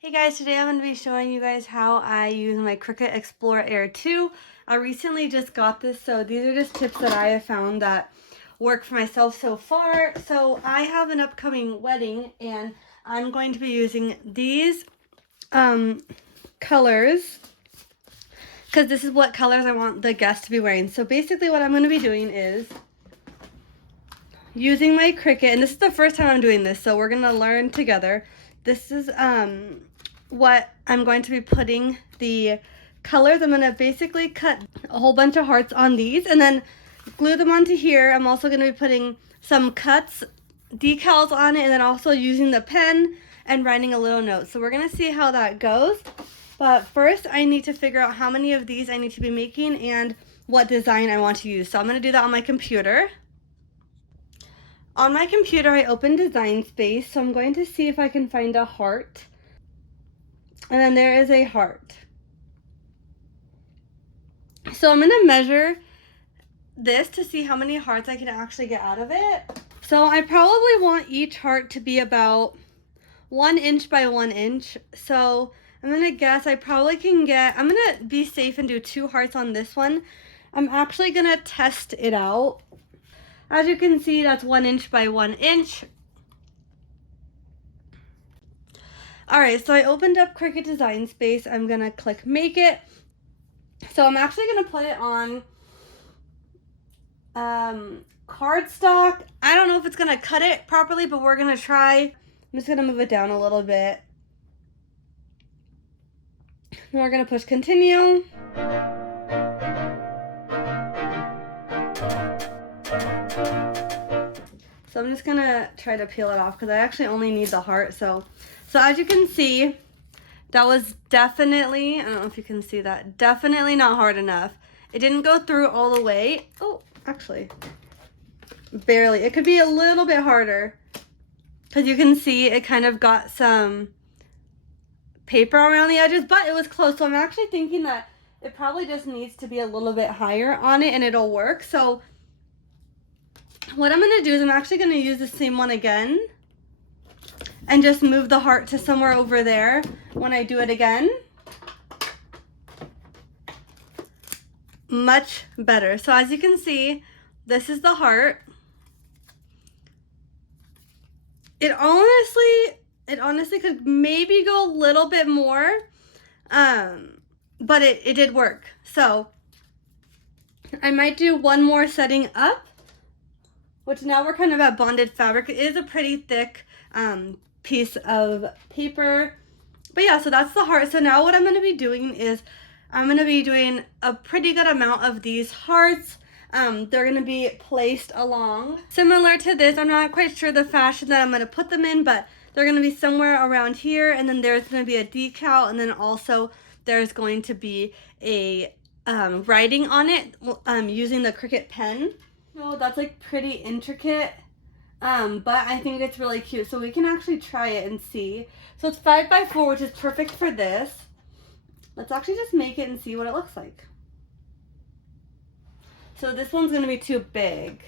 Hey guys, today I'm going to be showing you guys how I use my Cricut Explore Air 2. I recently just got this, so these are just tips that I have found that work for myself so far. So I have an upcoming wedding and I'm going to be using these colors because this is what colors I want the guests to be wearing. So basically what I'm going to be doing is using my Cricut, and this is the first time I'm doing this, so we're going to learn together. This is what I'm going to be putting the colors. I'm going to basically cut a whole bunch of hearts on these and then glue them onto here. I'm also going to be putting some cuts, decals on it, and then also using the pen and writing a little note. So we're going to see how that goes. But first I need to figure out how many of these I need to be making and what design I want to use. So I'm going to do that on my computer. On my computer, I opened Design Space, so I'm going to see if I can find a heart. And then there is a heart. So I'm going to measure this to see how many hearts I can actually get out of it. So I probably want each heart to be about 1 inch by 1 inch. So I'm going to guess I probably can get, I'm going to be safe and do 2 hearts on this one. I'm actually going to test it out. As you can see, that's 1 inch by 1 inch. Alright, so I opened up Cricut Design Space. I'm going to click Make It. So I'm actually going to put it on cardstock. I don't know if it's going to cut it properly, but we're going to try. I'm just going to move it down a little bit. And we're going to push Continue. So I'm just going to try to peel it off because I actually only need the heart. So as you can see, that was definitely, I don't know if you can see that, definitely not hard enough. It didn't go through all the way. Oh, actually, barely. It could be a little bit harder because you can see it kind of got some paper around the edges, but it was close. So I'm actually thinking that it probably just needs to be a little bit higher on it and it'll work. So what I'm going to do is I'm actually going to use the same one again and just move the heart to somewhere over there when I do it again. Much better. So as you can see, this is the heart. It honestly could maybe go a little bit more, but it did work. So I might do one more setting up, which now we're kind of at bonded fabric. It is a pretty thick piece of paper. But yeah, so that's the heart. So now what I'm going to be doing is I'm going to be doing a pretty good amount of these hearts. They're going to be placed along. Similar to this, I'm not quite sure the fashion that I'm going to put them in, but they're going to be somewhere around here. And then there's going to be a decal. And then also there's going to be a writing on it using the Cricut pen. So that's like pretty intricate. But I think it's really cute. So we can actually try it and see. So it's 5x4, which is perfect for this. Let's actually just make it and see what it looks like. So this one's going to be too big.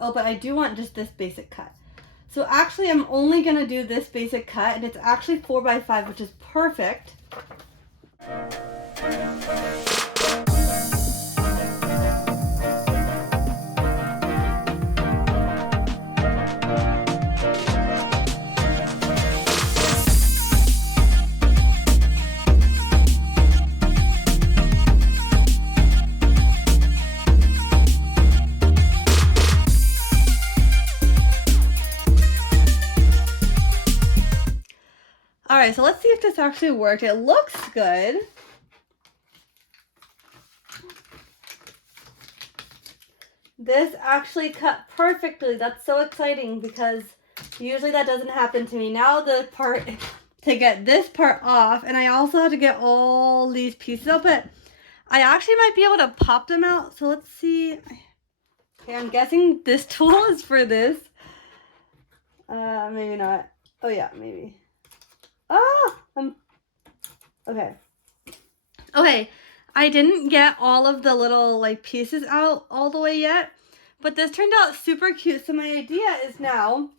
Oh, but I do want just this basic cut. So actually I'm only going to do this basic cut, and it's actually 4x5, which is perfect. Alright, so let's see if this actually worked. It looks good. This actually cut perfectly. That's so exciting because usually that doesn't happen to me. Now the part to get this part off, and I also have to get all these pieces out, but I actually might be able to pop them out. So let's see. Okay, I'm guessing this tool is for this. Maybe not. Oh yeah, maybe. Okay. Okay, I didn't get all of the little like pieces out all the way yet, but this turned out super cute. So my idea is now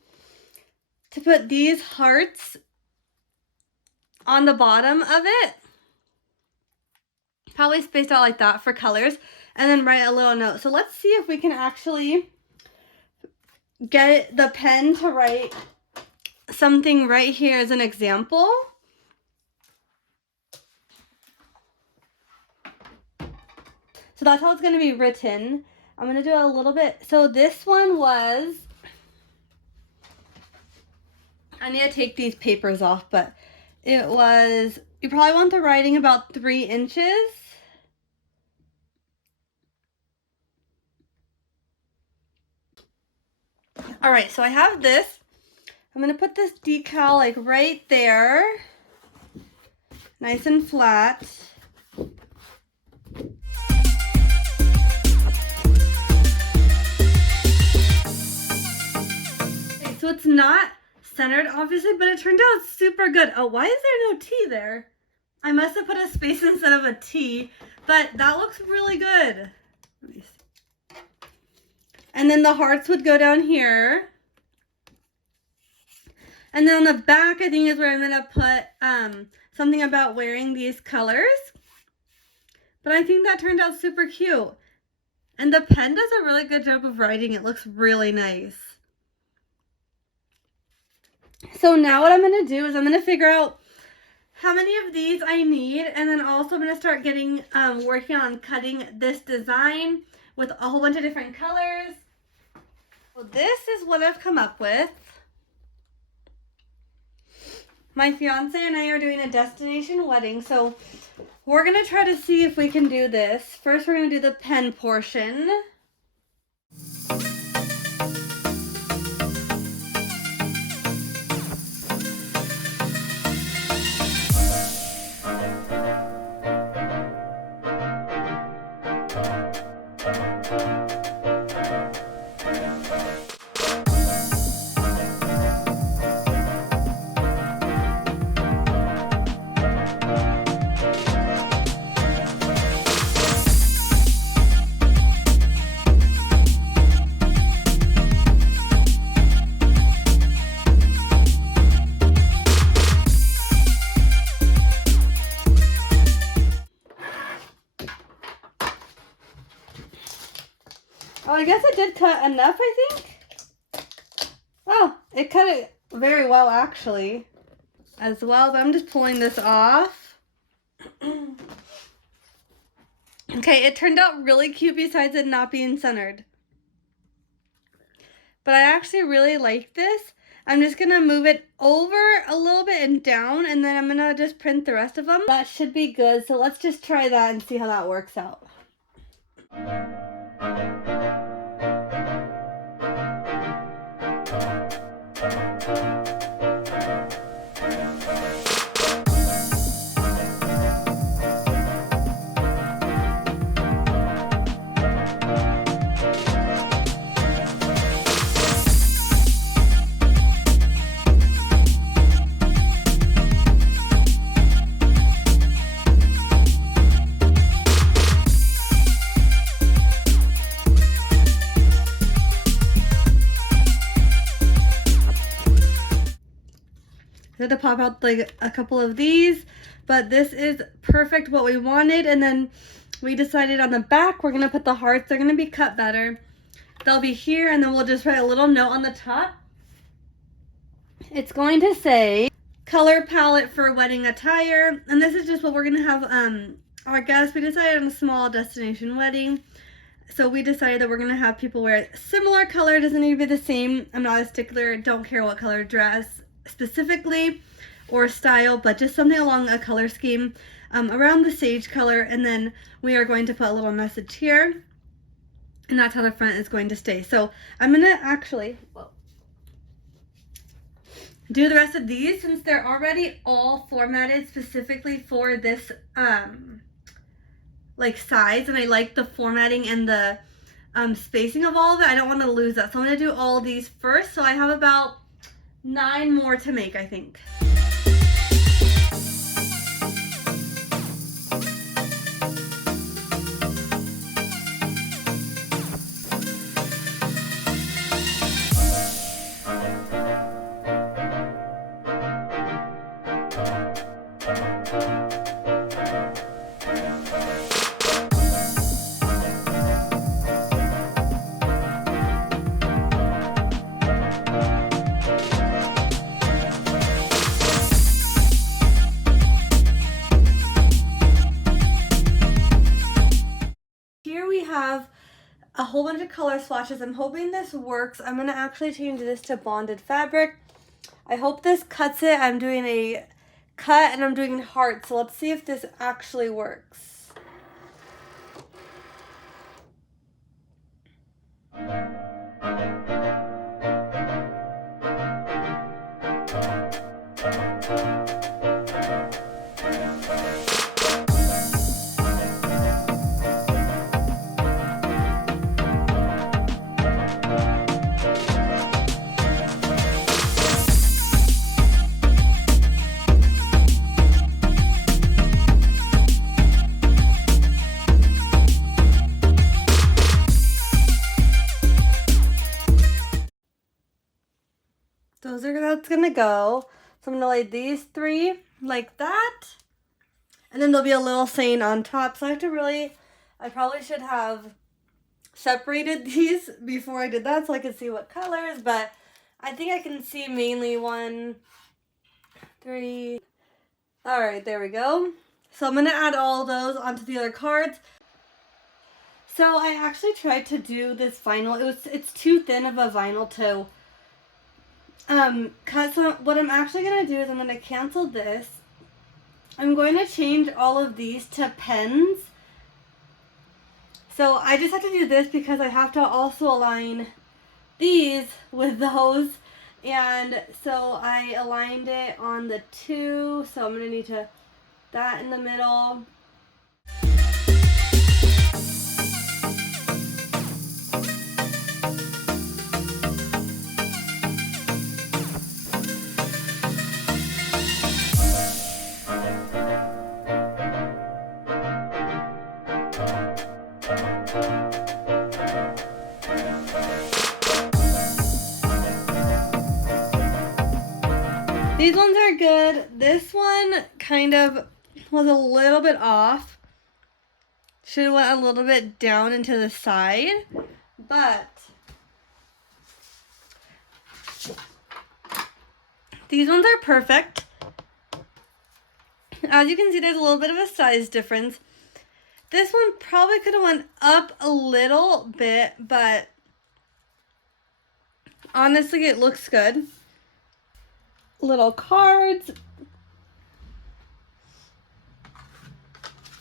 to put these hearts on the bottom of it. Probably spaced out like that for colors. And then write a little note. So let's see if we can actually get the pen to write something right here as an example. So that's how it's going to be written. I'm going to do a little bit. So this one was, I need to take these papers off, but it was, you probably want the writing about 3 inches. All right, so I have this. I'm going to put this decal like right there. Nice and flat. Okay, so it's not centered, obviously, but it turned out super good. Oh, why is there no T there? I must have put a space instead of a T, but that looks really good. Let me see. And then the hearts would go down here. And then on the back, I think is where I'm going to put something about wearing these colors. But I think that turned out super cute. And the pen does a really good job of writing. It looks really nice. So now what I'm going to do is I'm going to figure out how many of these I need. And then also I'm going to start getting, working on cutting this design with a whole bunch of different colors. So this is what I've come up with. My fiance and I are doing a destination wedding, so we're going to try to see if we can do this. First, we're going to do the pen portion. Oh, I guess it did cut enough, I think. Oh, it cut it very well, actually, as well. But I'm just pulling this off. Okay, it turned out really cute besides it not being centered. But I actually really like this. I'm just going to move it over a little bit and down, and then I'm going to just print the rest of them. That should be good. So let's just try that and see how that works out. I had to pop out like a couple of these, but this is perfect what we wanted. And then we decided on the back, we're gonna put the hearts. They're gonna be cut better. They'll be here, and then we'll just write a little note on the top. It's going to say color palette for wedding attire. And this is just what we're gonna have our guests. We decided on a small destination wedding. So we decided that we're gonna have people wear similar color. It doesn't need to be the same. I'm not a stickler, don't care what color dress specifically or style, but just something along a color scheme around the sage color. And then we are going to put a little message here, and that's how the front is going to stay. So I'm gonna actually do the rest of these since they're already all formatted specifically for this like size, and I like the formatting and the spacing of all of it. I don't want to lose that, so I'm going to do all these first. So I have about 9 more to make, I think. whole bunch of color swatches. I'm hoping this works. I'm going to actually change this to bonded fabric. I hope this cuts it. I'm doing a cut and I'm doing hearts. So let's see if this actually works. That's gonna go. So I'm gonna lay these 3 like that, and then there'll be a little saying on top. So I probably should have separated these before I did that so I could see what colors, but I think I can see mainly 1, 3. All right, there we go. So I'm gonna add all those onto the other cards. So I actually tried to do this vinyl. It's too thin of a vinyl to cut. So what I'm actually gonna do is I'm gonna cancel this. I'm going to change all of these to pens. So I just have to do this because I have to also align these with those. And so I aligned it on the 2. So I'm gonna need to that in the middle. These ones are good. This one kind of was a little bit off. Should have went a little bit down into the side, but these ones are perfect. As you can see, there's a little bit of a size difference. This one probably could have went up a little bit, but honestly, it looks good. Little cards.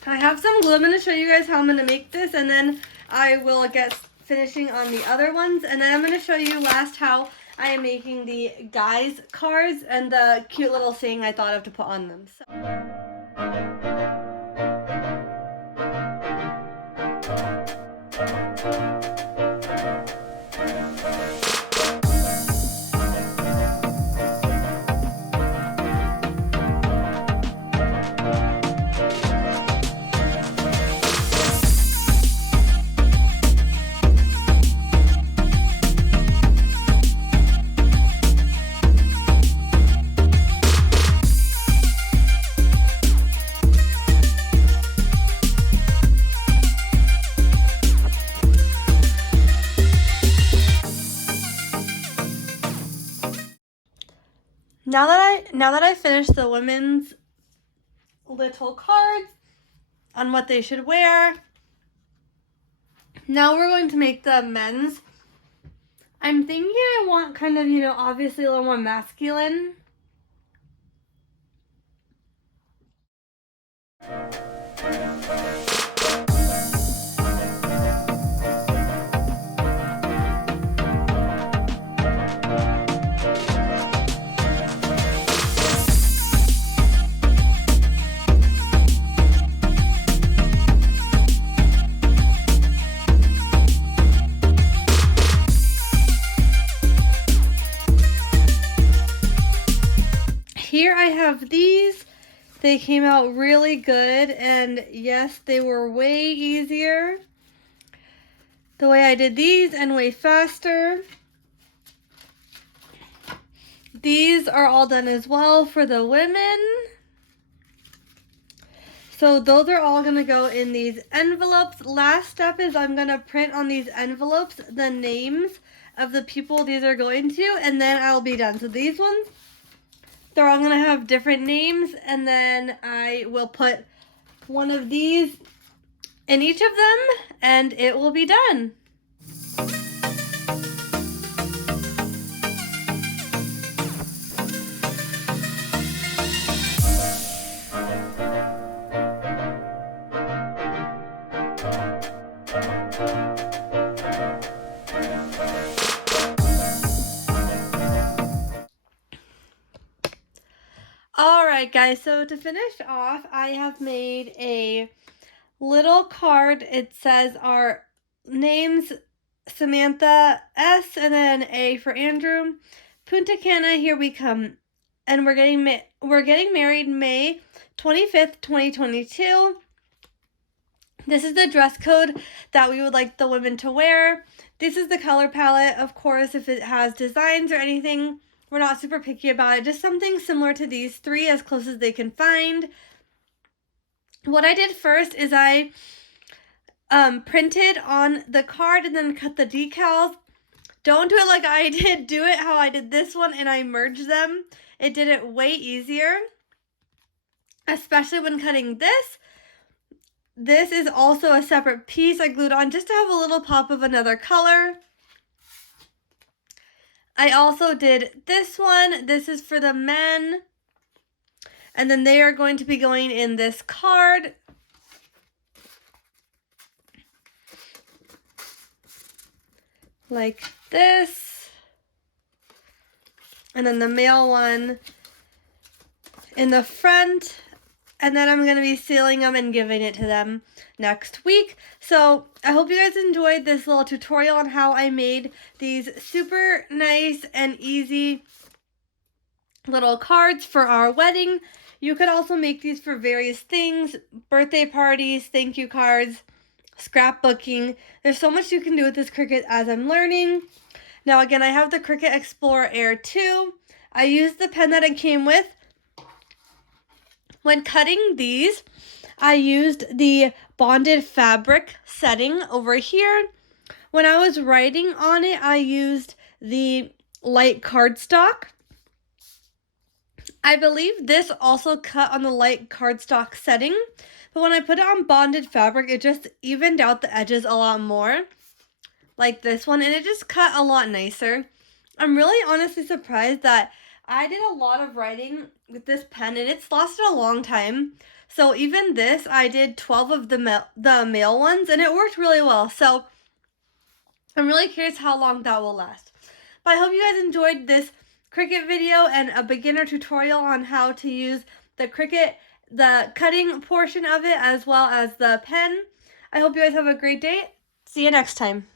I have some glue. I'm going to show you guys how I'm going to make this, and then I will get finishing on the other ones, and then I'm going to show you last how I am making the guys cards and the cute little saying I thought of to put on them. So. Now that I finished the women's little cards on what they should wear, now we're going to make the men's. I'm thinking I want kind of, obviously a little more masculine. Here I have these. They came out really good, and yes, they were way easier the way I did these and way faster. These are all done as well for the women. So those are all gonna go in these envelopes. Last step is I'm gonna print on these envelopes the names of the people these are going to, and then I'll be done. So these ones, they're all gonna have different names, and then I will put one of these in each of them, and it will be done. Alright guys, so to finish off, I have made a little card. It says our names, Samantha, S, and then A for Andrew. Punta Cana, here we come. And we're getting married May 25th, 2022. This is the dress code that we would like the women to wear. This is the color palette. Of course, if it has designs or anything, we're not super picky about it. Just something similar to these three, as close as they can find. What I did first is I printed on the card and then cut the decals. Don't do it like I did. Do it how I did this one, and I merged them. It did it way easier, especially when cutting this. This is also a separate piece I glued on just to have a little pop of another color. I also did this one. This is for the men. And then they are going to be going in this card. Like this. And then the male one in the front. And then I'm going to be sealing them and giving it to them next week. So I hope you guys enjoyed this little tutorial on how I made these super nice and easy little cards for our wedding. You could also make these for various things, birthday parties, thank you cards, scrapbooking. There's so much you can do with this Cricut as I'm learning. Now again, I have the Cricut Explorer Air 2. I used the pen that it came with. When cutting these, I used the bonded fabric setting over here. When I was writing on it, I used the light cardstock. I believe this also cut on the light cardstock setting, but when I put it on bonded fabric, it just evened out the edges a lot more, like this one, and it just cut a lot nicer. I'm really honestly surprised that I did a lot of writing with this pen, and it's lasted a long time. So even this, I did 12 of the male ones, and it worked really well. So I'm really curious how long that will last. But I hope you guys enjoyed this Cricut video and a beginner tutorial on how to use the Cricut, the cutting portion of it, as well as the pen. I hope you guys have a great day. See you next time.